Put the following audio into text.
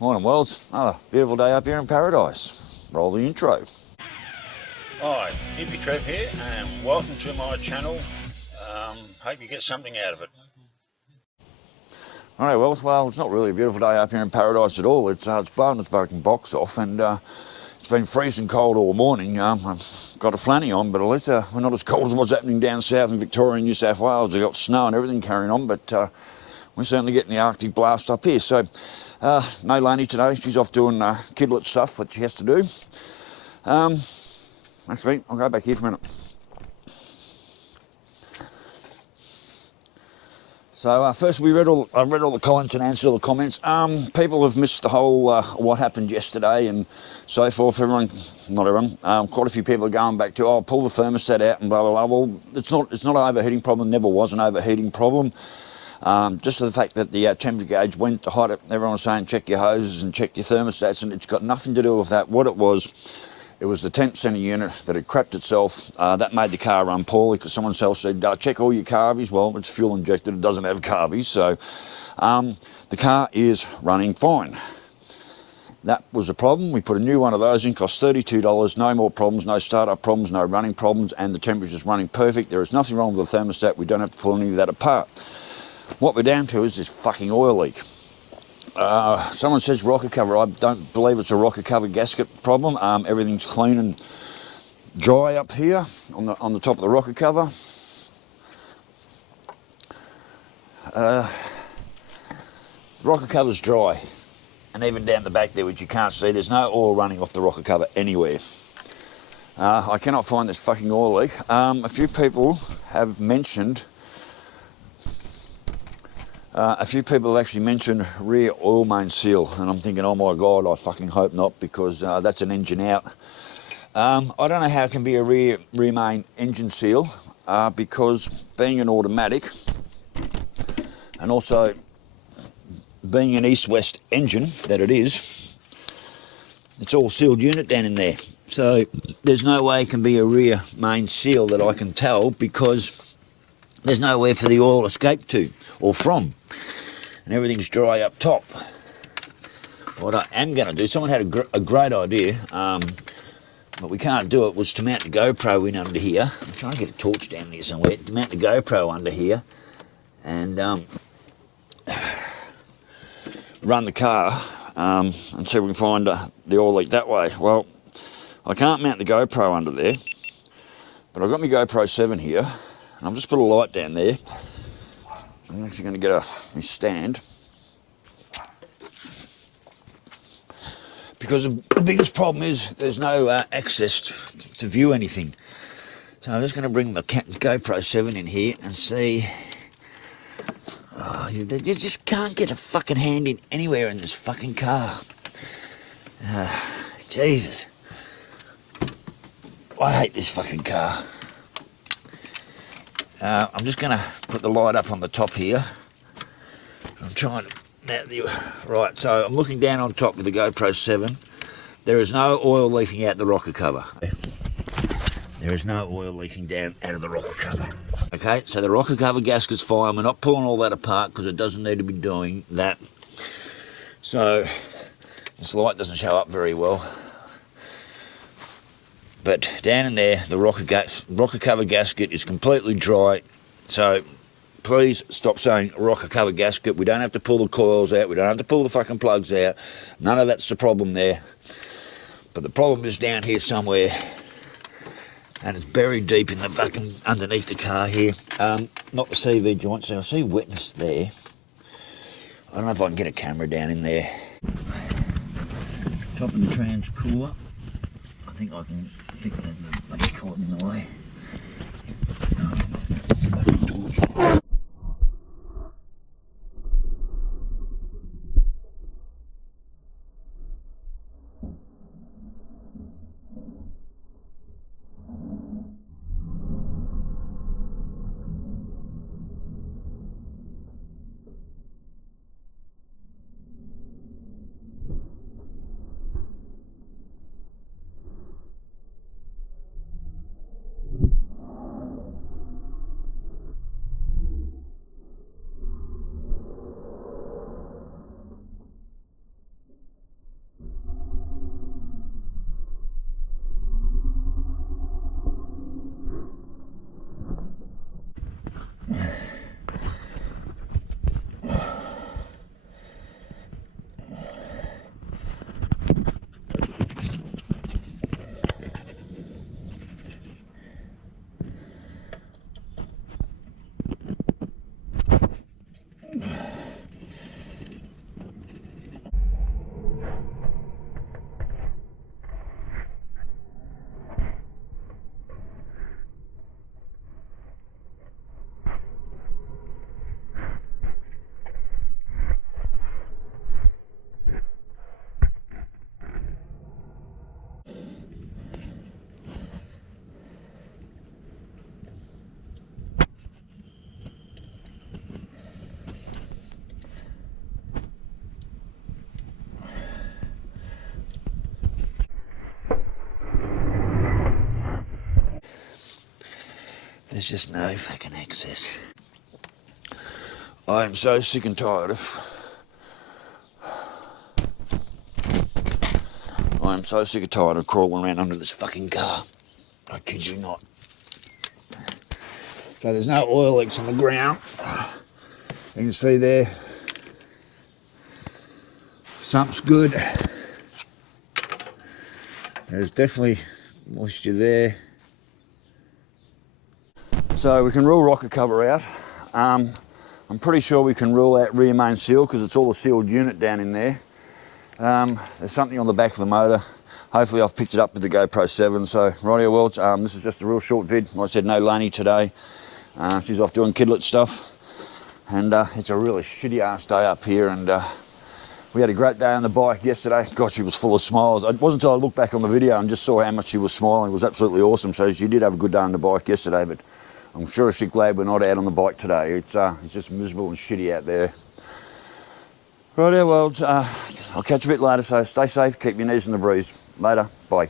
Morning, Worlds. Another beautiful day up here in paradise. Roll the intro. Hi, Hippy Trev here, and welcome to my channel. Hope you get something out of it. Alright, well, it's not really a beautiful day up here in paradise at all. It's blown its fucking box off, and it's been freezing cold all morning. I've got a flanny on, but at least we're not as cold as what's happening down south in Victoria and New South Wales. They've got snow and everything carrying on, but we're certainly getting the Arctic blast up here. So, no Lainie today. She's off doing kidlet stuff, what she has to do. Actually, I'll go back here for a minute. So first, I read all the comments and answered all the comments. People have missed the whole what happened yesterday and so forth. Everyone, not everyone, quite a few people are going back to pull the thermostat out and blah blah blah. Well, it's not an overheating problem. Never was an overheating problem. Just the fact that the temperature gauge went to hot. Everyone was saying check your hoses and check your thermostats, and it's got nothing to do with that. What it was the temp centre unit that had crapped itself. That made the car run poorly because someone else said, check all your carbies. Well, it's fuel injected, it doesn't have carbies, so the car is running fine. That was the problem. We put a new one of those in, cost $32, no more problems, no startup problems, no running problems, and the temperature's running perfect. There is nothing wrong with the thermostat. We don't have to pull any of that apart. What we're down to is this fucking oil leak. Someone says rocker cover. I don't believe it's a rocker cover gasket problem. Everything's clean and dry up here on the top of the rocker cover. The rocker cover's dry, and even down the back there, which you can't see, there's no oil running off the rocker cover anywhere. I cannot find this fucking oil leak. A few people have mentioned. A few people have actually mentioned rear oil main seal, and I'm thinking, oh my God, I fucking hope not, because that's an engine out. I don't know how it can be a rear main engine seal, because being an automatic, and also being an east-west engine that it is, it's all sealed unit down in there. So there's no way it can be a rear main seal that I can tell, because there's nowhere for the oil to escape to or from, and everything's dry up top. What I am going to do, someone had a great idea, but we can't do it, was to mount the GoPro in under here. I'm trying to get a torch down there somewhere, to mount the GoPro under here and run the car and see if we can find the oil leak that way. Well, I can't mount the GoPro under there, but I've got my GoPro 7 here, and I've just put a light down there. I'm actually going to get my stand, because the biggest problem is there's no access to view anything. So I'm just going to bring my GoPro 7 in here and see. You just can't get a fucking hand in anywhere in this fucking car. Jesus. I hate this fucking car. I'm just going to put the light up on the top here. I'm trying to... Right, so I'm looking down on top with the GoPro 7. There is no oil leaking out the rocker cover. There is no oil leaking down out of the rocker cover. Okay, so the rocker cover gasket's fine. We're not pulling all that apart because it doesn't need to be doing that. So this light doesn't show up very well. But down in there, the rocker cover gasket is completely dry. So please stop saying rocker cover gasket. We don't have to pull the coils out. We don't have to pull the fucking plugs out. None of that's the problem there. But the problem is down here somewhere. And it's buried deep in the fucking underneath the car here. Not the CV joint, so I see wetness there. I don't know if I can get a camera down in there. Top of the trans cooler. I think I can pick that caught in the way. There's just no fucking access. I am so sick and tired of... I am so sick and tired of crawling around under this fucking car. I kid you not. So there's no oil leaks on the ground. You can see there, sump's good. There's definitely moisture there. So we can rule rocker cover out. I'm pretty sure we can rule out rear main seal because it's all a sealed unit down in there. There's something on the back of the motor. Hopefully I've picked it up with the GoPro 7. So rightio worlds, this is just a real short vid. Like I said, no Lainie today. She's off doing kidlet stuff. And it's a really shitty ass day up here, and we had a great day on the bike yesterday. God, she was full of smiles. It wasn't until I looked back on the video and just saw how much she was smiling. It was absolutely awesome. So she did have a good day on the bike yesterday, but I'm sure she's glad we're not out on the bike today. It's just miserable and shitty out there. Right, well, I'll catch you a bit later, so stay safe, keep your knees in the breeze. Later, bye.